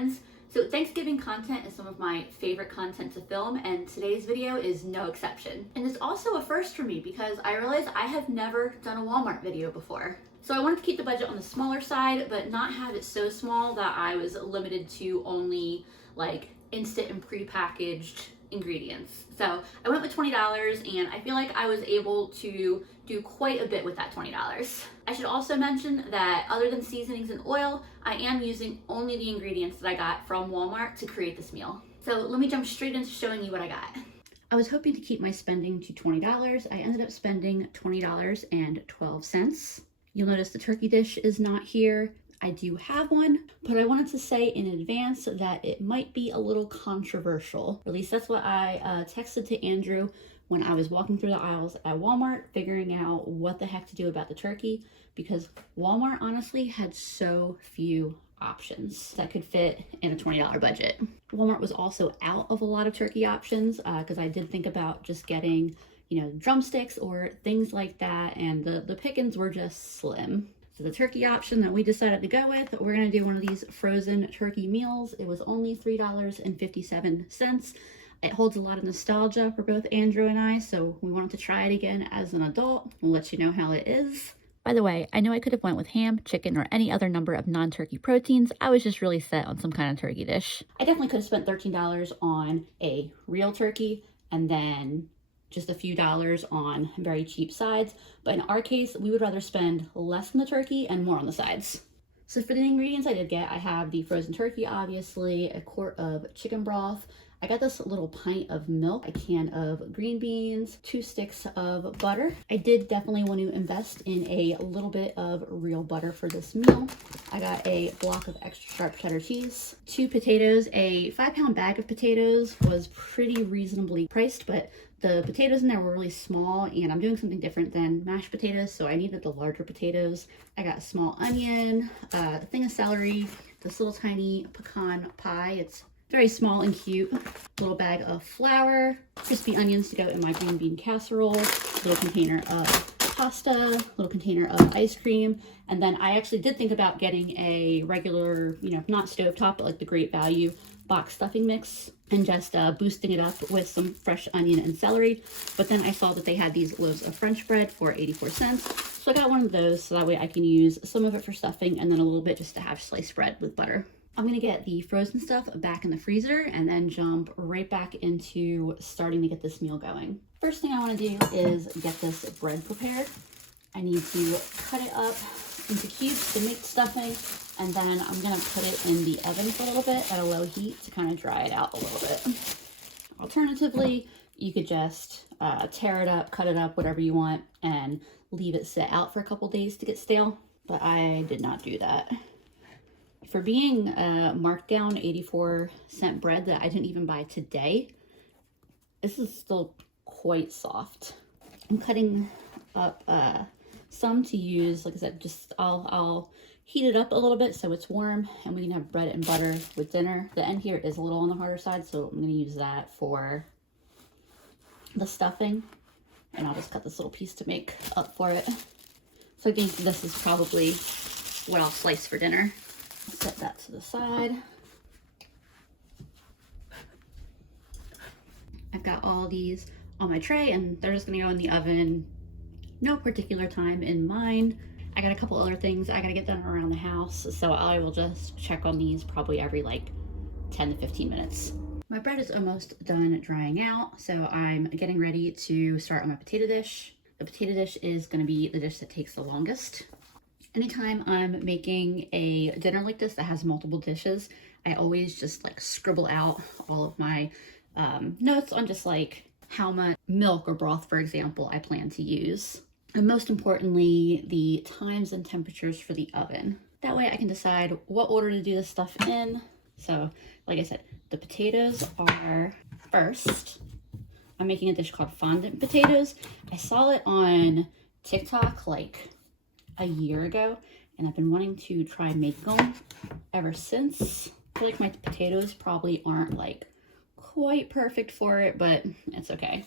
friends. So Thanksgiving content is some of my favorite content to film, and today's video is no exception. And it's also a first for me because I realized I have never done a Walmart video before. So I wanted to keep the budget on the smaller side, but not have it so small that I was limited to only like instant and prepackaged ingredients. So I went with $20, and I feel like I was able to do quite a bit with that $20. I should also mention that other than seasonings and oil, I am using only the ingredients that I got from Walmart to create this meal. So let me jump straight into showing you what I got. I was hoping to keep my spending to $20. I ended up spending $20.12. You'll notice the turkey dish is not here. I do have one, but I wanted to say in advance that it might be a little controversial. At least that's what I texted to Andrew when I was walking through the aisles at Walmart, figuring out what the heck to do about the turkey, because Walmart honestly had so few options that could fit in a $20 budget. Walmart was also out of a lot of turkey options because I did think about just getting, you know, drumsticks or things like that, and the pickings were just slim. So the turkey option that we decided to go with, we're gonna do one of these frozen turkey meals. It was only $3.57. It holds a lot of nostalgia for both Andrew and I, so we wanted to try it again as an adult. We'll let you know how it is. By the way, I know I could have went with ham, chicken, or any other number of non-turkey proteins. I was just really set on some kind of turkey dish. I definitely could have spent $13 on a real turkey and then just a few dollars on very cheap sides. But in our case, we would rather spend less on the turkey and more on the sides. So for the ingredients I did get, I have the frozen turkey, obviously, a quart of chicken broth. I got this little pint of milk, a can of green beans, 2 sticks of butter. I did definitely want to invest in a little bit of real butter for this meal. I got a block of extra sharp cheddar cheese, 2 potatoes. A 5-pound bag of potatoes was pretty reasonably priced, but the potatoes in there were really small, and I'm doing something different than mashed potatoes, so I needed the larger potatoes. I got a small onion, a thing of celery, this little tiny pecan pie. It's very small and cute. A little bag of flour, crispy onions to go in my green bean casserole, little container of pasta, little container of ice cream, and then I actually did think about getting a regular, you know, not stovetop, but like the Great Value box stuffing mix and just boosting it up with some fresh onion and celery. But then I saw that they had these loaves of French bread for 84 cents. So I got one of those so that way I can use some of it for stuffing and then a little bit just to have sliced bread with butter. I'm gonna get the frozen stuff back in the freezer and then jump right back into starting to get this meal going. First thing I wanna do is get this bread prepared. I need to cut it up into cubes to make stuffing, and then I'm gonna put it in the oven for a little bit at a low heat to kind of dry it out a little bit. Alternatively, you could just tear it up, cut it up, whatever you want, and leave it sit out for a couple days to get stale, but I did not do that. For being marked down 84-cent bread that I didn't even buy today, this is still quite soft. I'm cutting up some to use, like I said, just I'll heat it up a little bit so it's warm and we can have bread and butter with dinner. The end here is a little on the harder side, so I'm gonna use that for the stuffing, and I'll just cut this little piece to make up for it. So I think this is probably what I'll slice for dinner. Set that to the side. I've got all these on my tray and they're just gonna go in the oven. No particular time in mind. I got a couple other things I gotta get done around the house, so I will just check on these probably every like 10 to 15 minutes. My bread is almost done drying out, so I'm getting ready to start on my potato dish. The potato dish is gonna be the dish that takes the longest. Anytime I'm making a dinner like this that has multiple dishes, I always just like scribble out all of my notes on just like how much milk or broth, for example, I plan to use. And most importantly, the times and temperatures for the oven. That way I can decide what order to do this stuff in. So like I said, the potatoes are first. I'm making a dish called fondant potatoes. I saw it on TikTok like a year ago, and I've been wanting to try make them ever since. I feel like my potatoes probably aren't like quite perfect for it, but it's okay.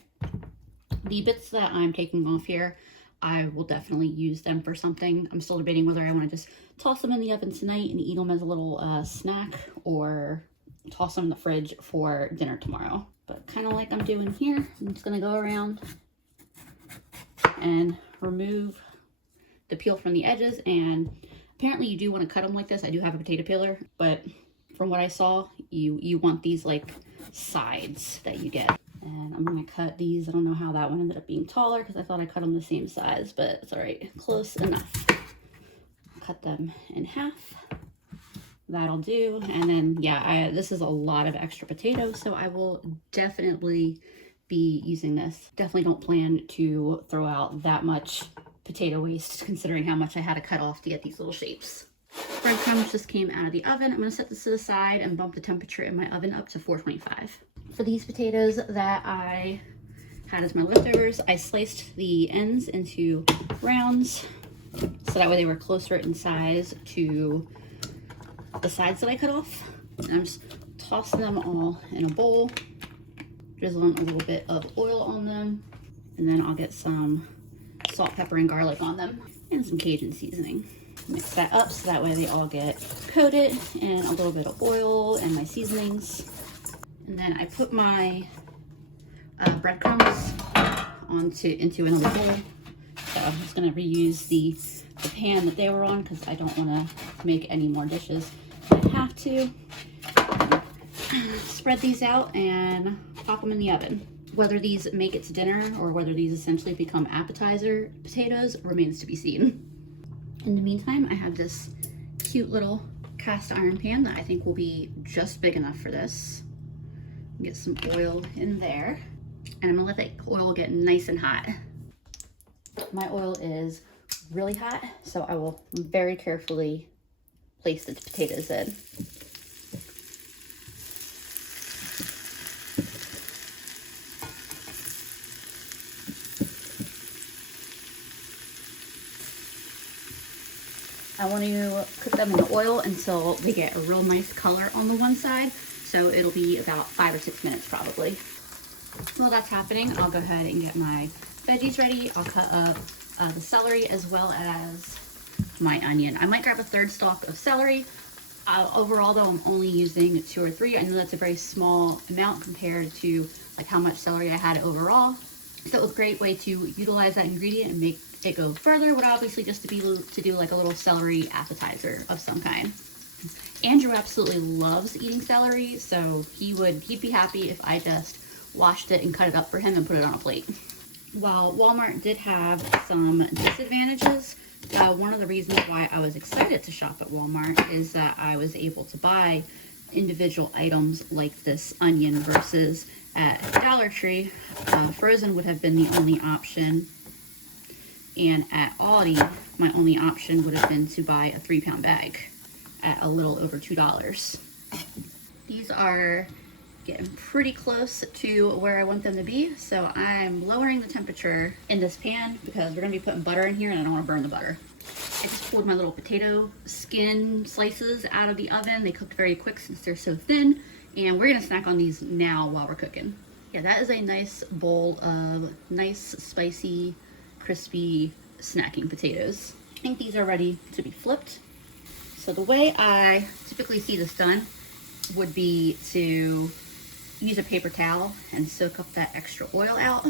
The bits that I'm taking off here, I will definitely use them for something. I'm still debating whether I want to just toss them in the oven tonight and eat them as a little snack, or toss them in the fridge for dinner tomorrow. But kind of like I'm doing here, I'm just going to go around and remove the peel from the edges. And apparently you do want to cut them like this. I do have a potato peeler, but from what I saw, you want these like sides that you get. And I'm going to cut these. I don't know how that one ended up being taller because I thought I cut them the same size, but it's all right. Close enough. Cut them in half. That'll do. And then, yeah, this is a lot of extra potatoes, so I will definitely be using this. Definitely don't plan to throw out that much potato waste considering how much I had to cut off to get these little shapes. Breadcrumbs just came out of the oven. I'm going to set this to the side and bump the temperature in my oven up to 425. For these potatoes that I had as my leftovers, I sliced the ends into rounds so that way they were closer in size to the sides that I cut off. And I'm just tossing them all in a bowl, drizzling a little bit of oil on them, and then I'll get some salt, pepper, and garlic on them, and some Cajun seasoning. Mix that up so that way they all get coated in a little bit of oil and my seasonings. And then I put my breadcrumbs into another bowl. So I'm just going to reuse the pan that they were on because I don't want to make any more dishes. I have to spread these out and pop them in the oven. Whether these make it to dinner or whether these essentially become appetizer potatoes remains to be seen. In the meantime, I have this cute little cast iron pan that I think will be just big enough for this. Get some oil in there, and I'm gonna let that oil get nice and hot. My oil is really hot, so I will very carefully place the potatoes in. I want to cook them in the oil until they get a real nice color on the one side. So it'll be about 5 or 6 minutes probably. While that's happening, I'll go ahead and get my veggies ready. I'll cut up the celery as well as my onion. I might grab a third stalk of celery. Overall though, I'm only using 2 or 3. I know that's a very small amount compared to like how much celery I had overall. So a great way to utilize that ingredient and make it go further would obviously just to do like a little celery appetizer of some kind. Andrew absolutely loves eating celery, so he'd be happy if I just washed it and cut it up for him and put it on a plate. While Walmart did have some disadvantages, one of the reasons why I was excited to shop at Walmart is that I was able to buy individual items like this onion versus at Dollar Tree, frozen would have been the only option, and at Aldi, my only option would have been to buy a 3-pound bag at a little over $2. These are getting pretty close to where I want them to be, so I'm lowering the temperature in this pan because we're going to be putting butter in here and I don't want to burn the butter. I just pulled my little potato skin slices out of the oven. They cooked very quick since they're so thin, and we're going to snack on these now while we're cooking. Yeah, that is a nice bowl of nice, spicy, crispy snacking potatoes. I think these are ready to be flipped. So the way I typically see this done would be to use a paper towel and soak up that extra oil out.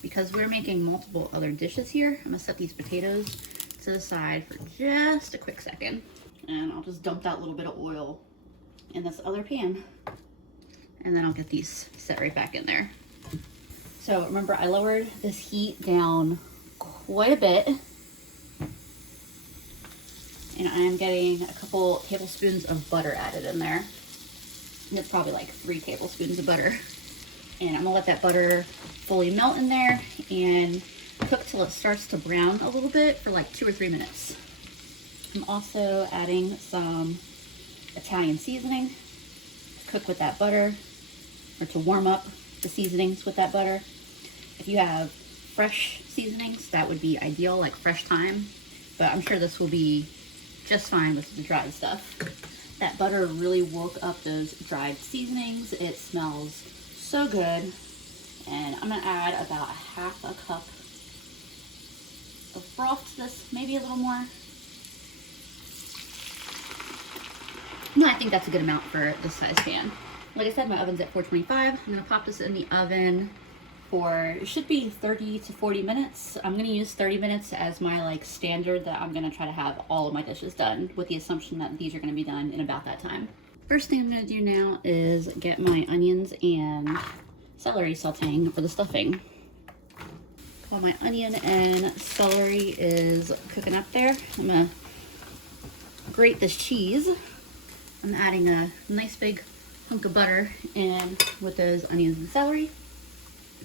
Because we're making multiple other dishes here, I'm gonna set these potatoes to the side for just a quick second. And I'll just dump that little bit of oil in this other pan. And then I'll get these set right back in there. So remember, I lowered this heat down quite a bit. And I am getting a couple tablespoons of butter added in there. And it's probably like 3 tablespoons of butter. And I'm gonna let that butter fully melt in there and cook till it starts to brown a little bit for like 2 or 3 minutes. I'm also adding some Italian seasoning to cook with that butter, or to warm up the seasonings with that butter. If you have fresh seasonings, that would be ideal, like fresh thyme, but I'm sure this will be just fine with the dried stuff. That butter really woke up those dried seasonings. It smells so good, And I'm gonna add about half a cup of broth to this, maybe a little more. No, I think that's a good amount for this size pan. Like I said, my oven's at 425. I'm gonna pop this in the oven for, it should be 30 to 40 minutes. I'm gonna use 30 minutes as my like standard that I'm gonna try to have all of my dishes done, with the assumption that these are gonna be done in about that time. First thing I'm gonna do now is get my onions and celery sauteing for the stuffing. While my onion and celery is cooking up there, I'm gonna grate this cheese. I'm adding a nice big hunk of butter in with those onions and celery.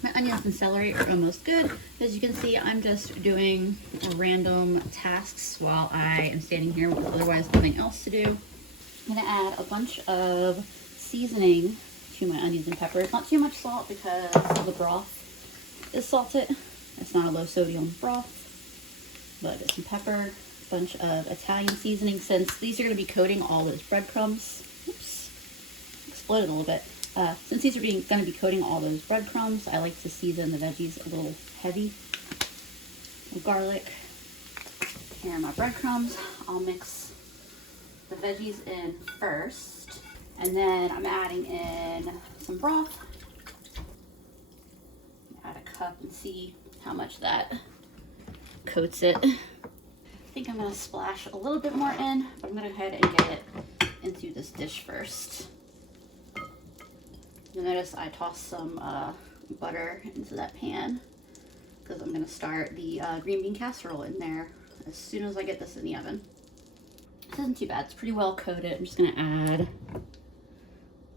My onions and celery are almost good. As you can see, I'm just doing random tasks while I am standing here with otherwise nothing else to do. I'm gonna add a bunch of seasoning to my onions and peppers. Not too much salt because the broth is salted. It's not a low sodium broth, but some pepper, a bunch of Italian seasoning, since these are gonna be coating all those breadcrumbs. Oops, exploded a little bit. Since these are gonna be coating all those breadcrumbs, I like to season the veggies a little heavy. Garlic and my breadcrumbs. I'll mix the veggies in first, and then I'm adding in some broth. Add a cup and see how much that coats it. I think I'm gonna splash a little bit more in, but I'm gonna go ahead and get it into this dish first. You'll notice I tossed some butter into that pan because I'm gonna start the green bean casserole in there as soon as I get this in the oven. This isn't too bad, it's pretty well coated. I'm just gonna add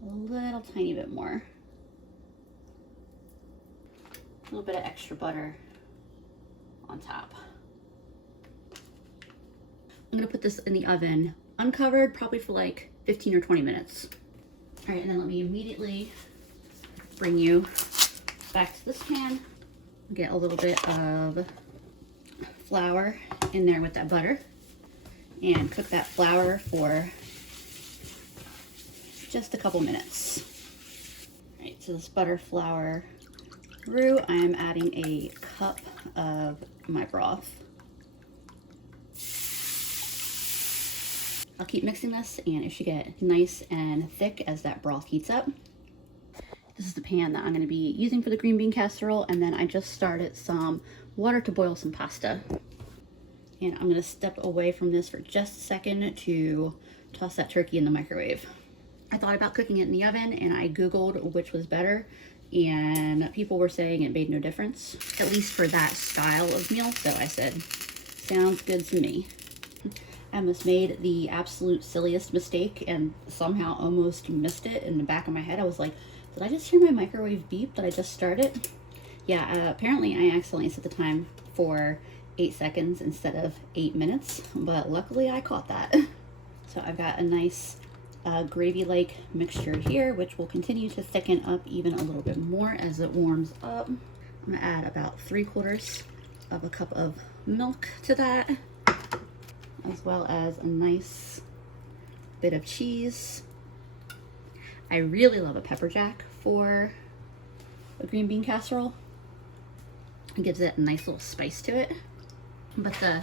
a little tiny bit more. A little bit of extra butter on top. I'm gonna put this in the oven uncovered, probably for like 15 or 20 minutes. All right, and then let me immediately bring you back to this pan. Get a little bit of flour in there with that butter and cook that flour for just a couple minutes. All right, so this butter flour roux, I am adding a cup of my broth. I'll keep mixing this and it should get nice and thick as that broth heats up. This is the pan that I'm going to be using for the green bean casserole, and then I just started some water to boil some pasta. And I'm going to step away from this for just a second to toss that turkey in the microwave. I thought about cooking it in the oven and I Googled which was better, and people were saying it made no difference, at least for that style of meal. So I said, sounds good to me. I almost made the absolute silliest mistake and somehow almost missed it. In the back of my head, I was like, did I just hear my microwave beep that I just started? Yeah, apparently I accidentally set the time for 8 seconds instead of 8 minutes, but luckily I caught that. So I've got a nice gravy-like mixture here, which will continue to thicken up even a little bit more as it warms up. I'm gonna add about 3/4 of a cup of milk to that, as well as a nice bit of cheese. I really love a pepper jack for a green bean casserole. It gives it a nice little spice to it. But the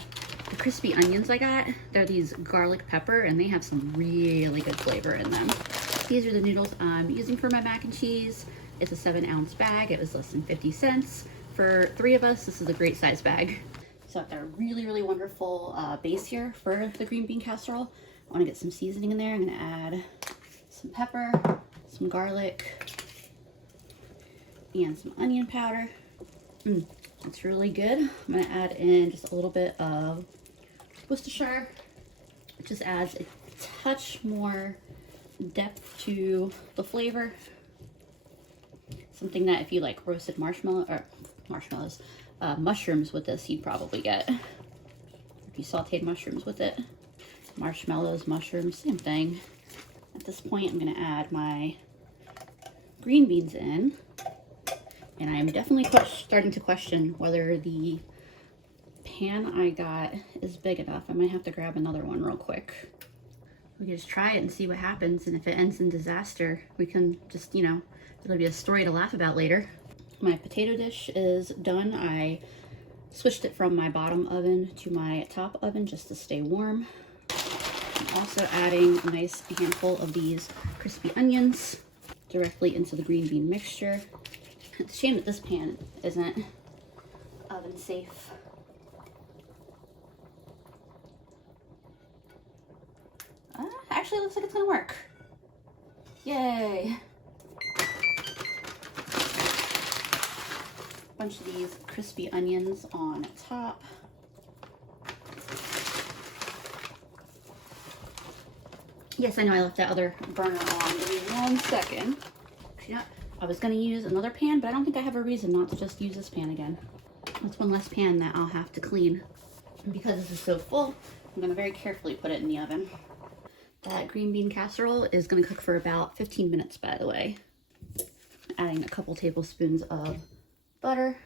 crispy onions I got, they're these garlic pepper, and they have some really good flavor in them. These are the noodles I'm using for my mac and cheese. It's a 7-ounce bag. It was less than 50 cents. For 3 of us, this is a great size bag. So I've got a really wonderful base here for the green bean casserole. I want to get some seasoning in there. I'm going to add some pepper, some garlic, and some onion powder. It's really good. I'm going to add in just a little bit of Worcestershire. It just adds a touch more depth to the flavor. Something that if you like roasted mushrooms with this, you'd probably get. If you sauteed mushrooms with it. Marshmallows, mushrooms, same thing. At this point, I'm going to add my green beans in. And I am definitely starting to question whether the pan I got is big enough. I might have to grab another one real quick. We can just try it and see what happens. And if it ends in disaster, we can just, it'll be a story to laugh about later. My potato dish is done. I switched it from my bottom oven to my top oven just to stay warm. I'm also adding a nice handful of these crispy onions directly into the green bean mixture. It's a shame that this pan isn't oven safe. Actually, it looks like it's gonna work. Yay! Bunch of these crispy onions on top. Yes, I know I left that other burner on. Give me 1 second. Yeah, I was gonna use another pan, but I don't think I have a reason not to just use this pan again. That's one less pan that I'll have to clean. And because this is so full, I'm gonna very carefully put it in the oven. That green bean casserole is gonna cook for about 15 minutes, by the way. Adding a couple tablespoons of butter.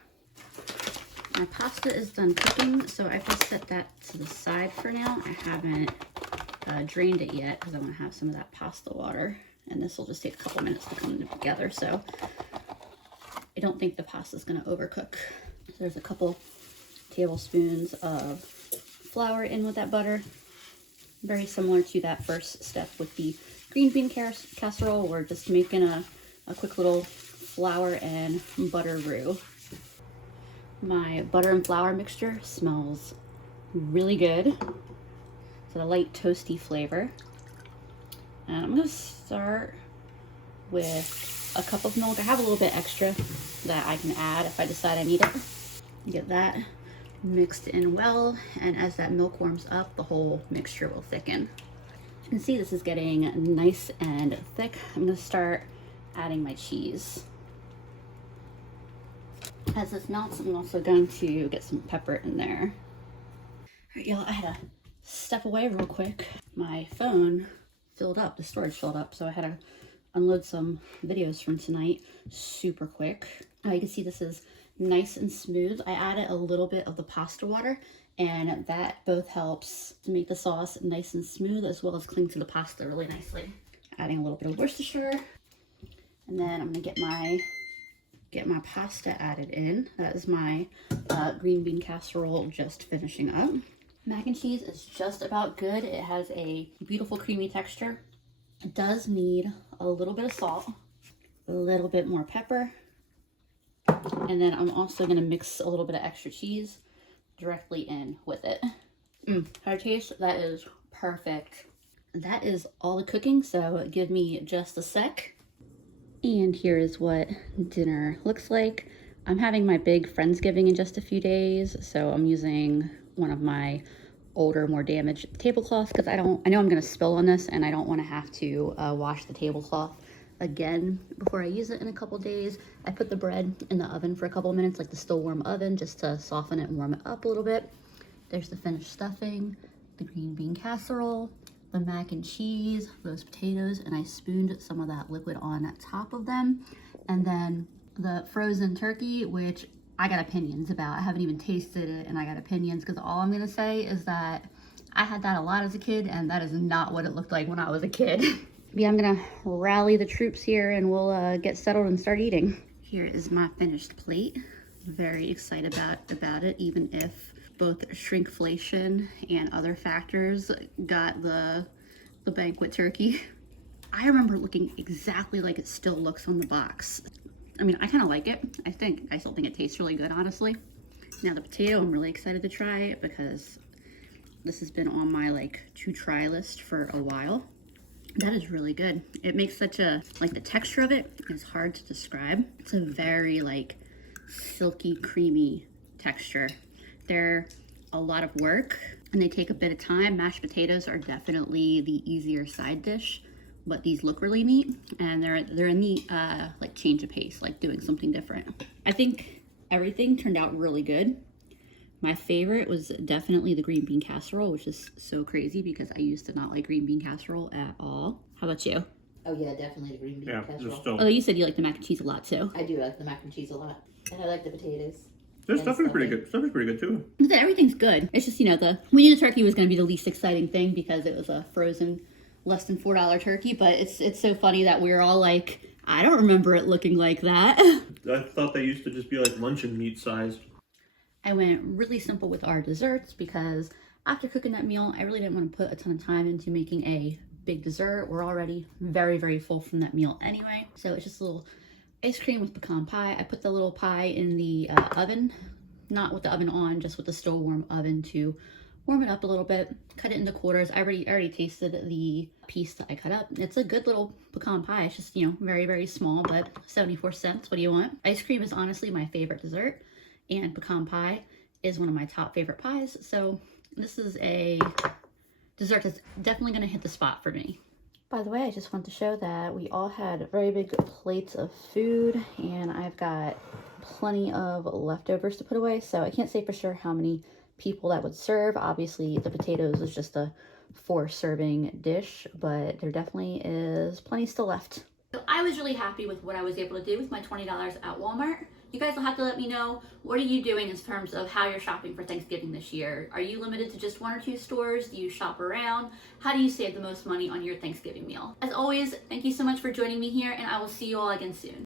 My pasta is done cooking, so I've just set that to the side for now. I haven't drained it yet because I want to have some of that pasta water, and this will just take a couple minutes to come together, so I don't think the pasta is going to overcook. So there's a couple tablespoons of flour in with that butter. Very similar to that first step with the green bean casserole. We're just making a quick little flour and butter roux. My butter and flour mixture smells really good. It's a light toasty flavor. And I'm gonna start with a cup of milk. I have a little bit extra that I can add if I decide I need it. Get that mixed in well, and as that milk warms up, the whole mixture will thicken. You can see this is getting nice and thick. I'm gonna start adding my cheese. As this melts, I'm also going to get some pepper in there. All right, y'all, I had to step away real quick. My phone filled up, the storage filled up, so I had to unload some videos from tonight super quick. You can see this is nice and smooth. I added a little bit of the pasta water, and that both helps to make the sauce nice and smooth as well as cling to the pasta really nicely. Adding a little bit of Worcestershire, and then I'm gonna get my pasta added in. That is my green bean casserole just finishing up. Mac and cheese is just about good. It has a beautiful creamy texture. It does need a little bit of salt, a little bit more pepper, and then I'm also gonna mix a little bit of extra cheese directly in with it. How it tastes, that is perfect. That is all the cooking, so give me just a sec. And here is what dinner looks like. I'm having my big Friendsgiving in just a few days, so I'm using one of my older, more damaged tablecloths because I know I'm gonna spill on this, and I don't want to have to wash the tablecloth again before I use it in a couple days. I put the bread in the oven for a couple minutes, like the still warm oven, just to soften it and warm it up a little bit. There's the finished stuffing, the green bean casserole, the mac and cheese, those potatoes, and I spooned some of that liquid on top of them. And then the frozen turkey, which I got opinions about. I haven't even tasted it, and I got opinions because all I'm gonna say is that I had that a lot as a kid, and that is not what it looked like when I was a kid. Yeah, I'm gonna rally the troops here, and we'll get settled and start eating. Here is my finished plate. Very excited about it, even if both shrinkflation and other factors got the banquet turkey. I remember it looking exactly like it still looks on the box. I mean, I kind of like it. I still think it tastes really good, honestly. Now the potato, I'm really excited to try it because this has been on my to try list for a while. That is really good. It makes such a, the texture of it is hard to describe. It's a very silky, creamy texture. They're a lot of work and they take a bit of time. Mashed potatoes are definitely the easier side dish, but these look really neat, and they're in the change of pace, doing something different. I think everything turned out really good. My favorite was definitely the green bean casserole, which is so crazy because I used to not like green bean casserole at all. How about you? Oh yeah, definitely the green bean casserole. Oh, you said you like the mac and cheese a lot too. I do like the mac and cheese a lot, and I like the potatoes. Their stuff is pretty good. Stuff is pretty good too. Everything's good. It's just, we knew the turkey was going to be the least exciting thing because it was a frozen, less than $4 turkey. But it's so funny that we were all I don't remember it looking like that. I thought they used to just be like luncheon meat sized. I went really simple with our desserts because after cooking that meal, I really didn't want to put a ton of time into making a big dessert. We're already very, very full from that meal anyway. So it's just a little ice cream with pecan pie. I put the little pie in the oven, not with the oven on, just with the still warm oven to warm it up a little bit. Cut it into quarters. I already tasted the piece that I cut up. It's a good little pecan pie. It's just, you know, very, very small, but 74 cents. What do you want? Ice cream is honestly my favorite dessert, and pecan pie is one of my top favorite pies. So this is a dessert that's definitely going to hit the spot for me. By the way, I just want to show that we all had very big plates of food, and I've got plenty of leftovers to put away, so I can't say for sure how many people that would serve. Obviously, the potatoes is just a 4-serving dish, but there definitely is plenty still left. So I was really happy with what I was able to do with my $20 at Walmart. You guys will have to let me know, what are you doing in terms of how you're shopping for Thanksgiving this year? Are you limited to just 1 or 2 stores? Do you shop around? How do you save the most money on your Thanksgiving meal? As always, thank you so much for joining me here, and I will see you all again soon.